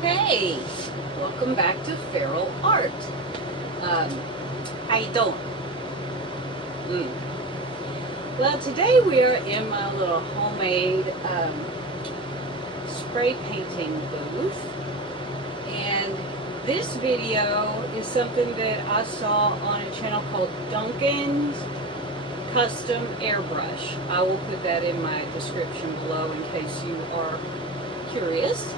Hey, welcome back to feralart. How you doing? Mm. Well, today we are in my little homemade spray painting booth, and this video is something that I saw on a channel called Duncan's Custom Airbrush. I will put that in my description below in case you are curious.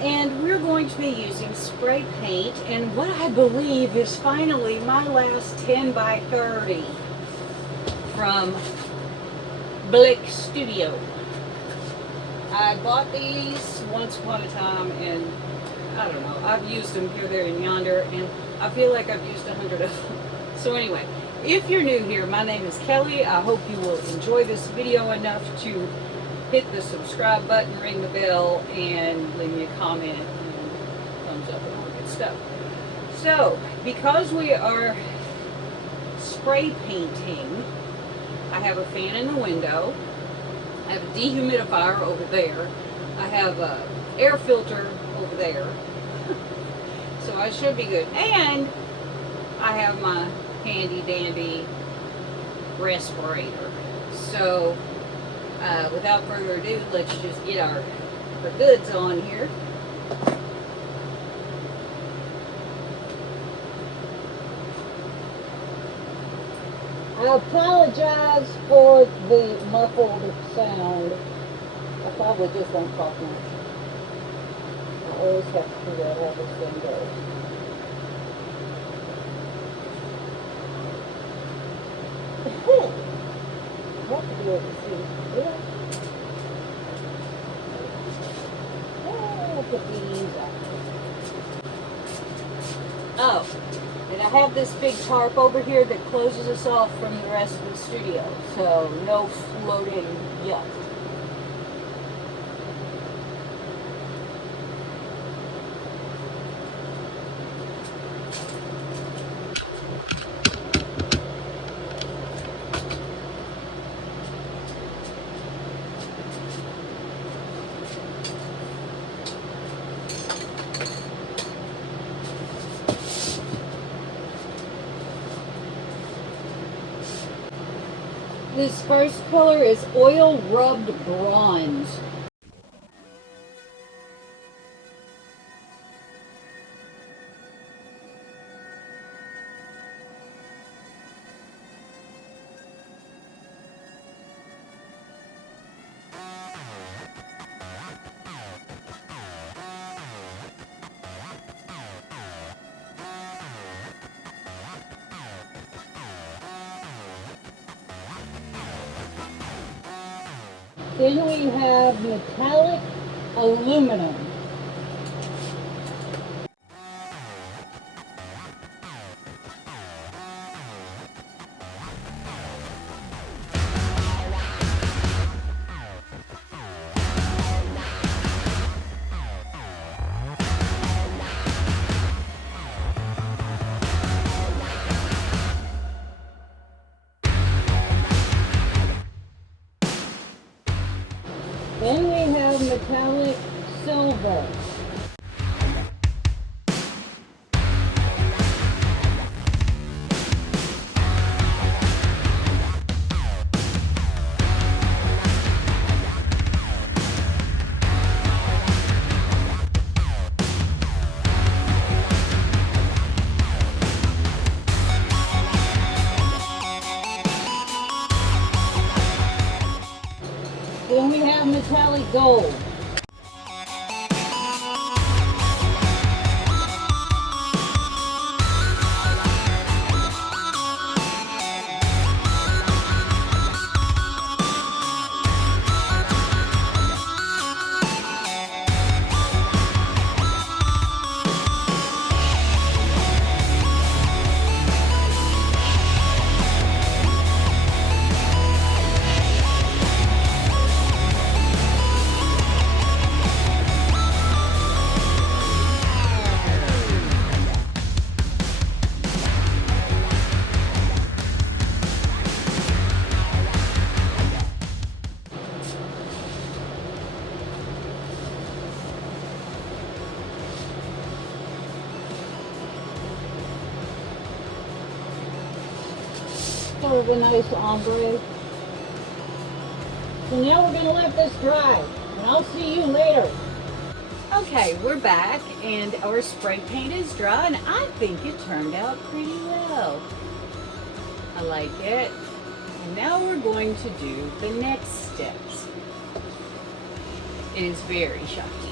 And we're going to be using spray paint and what I believe is finally my last 10 by 30 from Blick Studio. I bought these once upon a time, and I don't know, I've used them here, there, and yonder, and I feel like I've used 100 of them. So anyway, if you're new here, my name is Kelly. I hope you will enjoy this video enough to hit the subscribe button, ring the bell, and leave me a comment and thumbs up and all good stuff. So, because we are spray painting, I have a fan in the window, I have a dehumidifier over there, I have a air filter over there, so I should be good. And I have my handy dandy respirator. So, without further ado, let's just get our goods on here. I apologize for the muffled sound. I probably just won't talk much. I always have to figure out how this thing goes. I have to do it to see. Yeah. Oh, and I have this big tarp over here that closes us off from the rest of the studio, so no floating yuck. This first color is oil rubbed bronze. Then we have metallic aluminum. Then we have metallic silver. Then we have metallic gold. sort of a nice ombre. So now we're gonna let this dry, and I'll see you later. Okay, we're back, and our spray paint is dry, and I think it turned out pretty well. I like it. And now we're going to do the next steps. It is very shocking.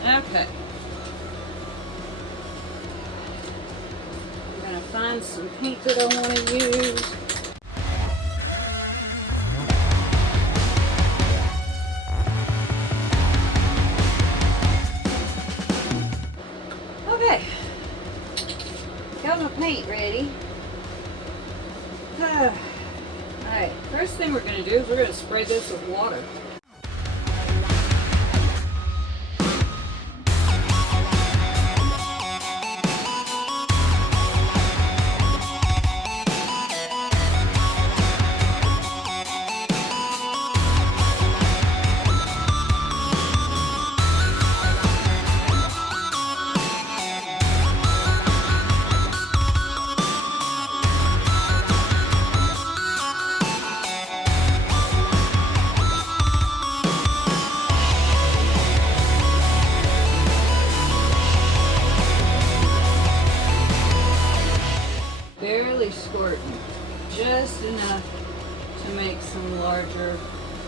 Okay. I'm gonna find some paint that I want to use. Okay. Got my paint ready. Alright, first thing we're gonna do is we're gonna spray this with water. Barely squirting, just enough to make some larger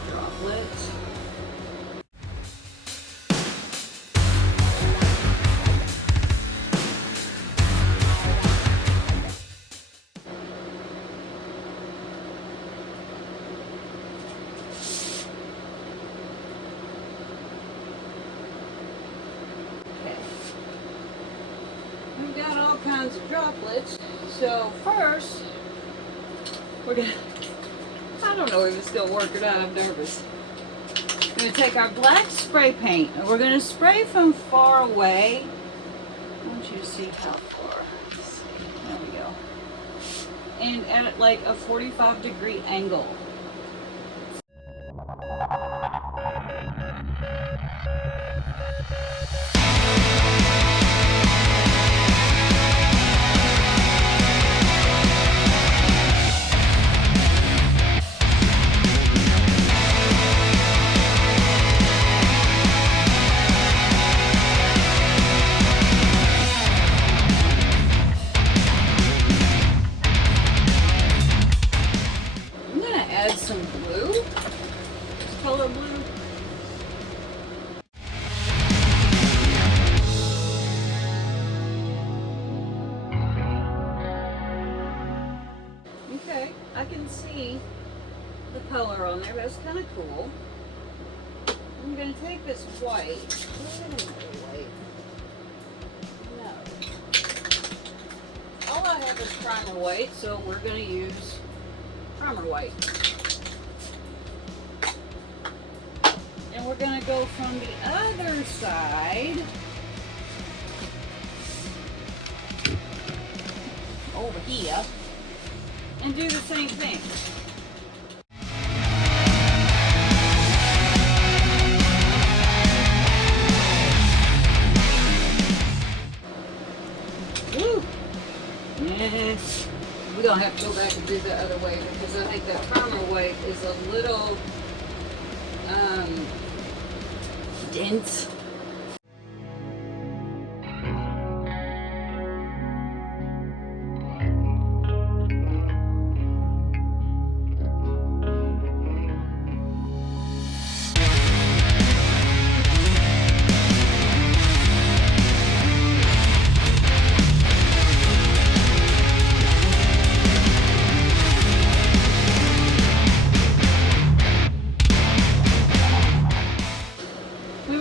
droplets. Okay. We've got all kinds of droplets. So first, we're gonna, I don't know if it's still working out, I'm nervous. We're gonna take our black spray paint and we're gonna spray from far away. I want you to see how far. Let's see. There we go. And at like a 45-degree angle. Some blue, this color blue. Okay, I can see the color on there. That's kind of cool. I'm going to take this white. No. All I have is primer white, so we're going to use primer white. And we're going to go from the other side over here and do the same thing. Woo! Yes. We're going to have to go back and do the other way because I think that primer white is a little dense.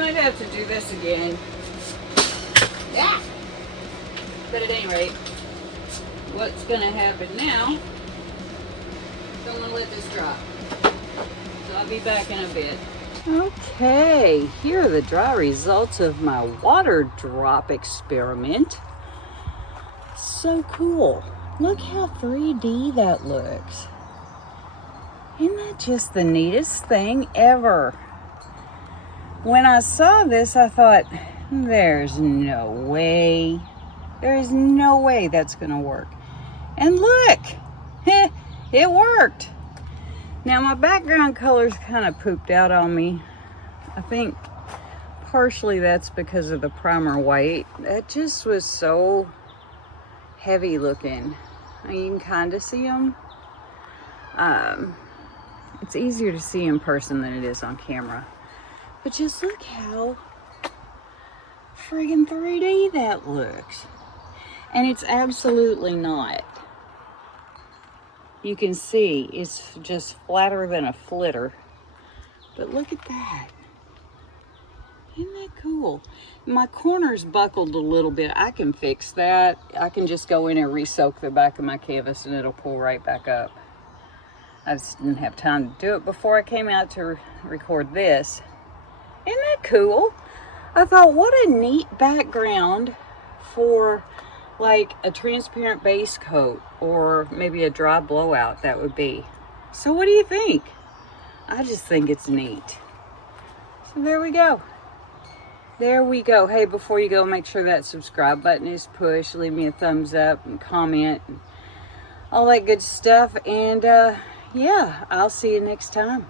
Have to do this again. Yeah. But at any rate, what's going to happen now, don't want to let this drop. So I'll be back in a bit. Okay, here are the dry results of my water drop experiment. So cool. Look how 3D that looks. Isn't that just the neatest thing ever? when I saw this, I thought, there's no way. There is no way that's going to work. And look, it worked. Now my background color's kind of pooped out on me. I think partially that's because of the primer white. That just was so heavy looking. You can kind of see them. It's easier to see in person than it is on camera. But just look how friggin' 3D that looks. And it's absolutely not. You can see it's just flatter than a flitter. But look at that. Isn't that cool? My corner's buckled a little bit. I can fix that. I can just go in and re-soak the back of my canvas and it'll pull right back up. I just didn't have time to do it before I came out to record this. Isn't that cool? I thought, what a neat background for like a transparent base coat or maybe a dry blowout that would be. So what do you think? I just think it's neat. So there we go. There we go. Hey, before you go, make sure that subscribe button is pushed. Leave me a thumbs up and comment and all that good stuff. And yeah, I'll see you next time.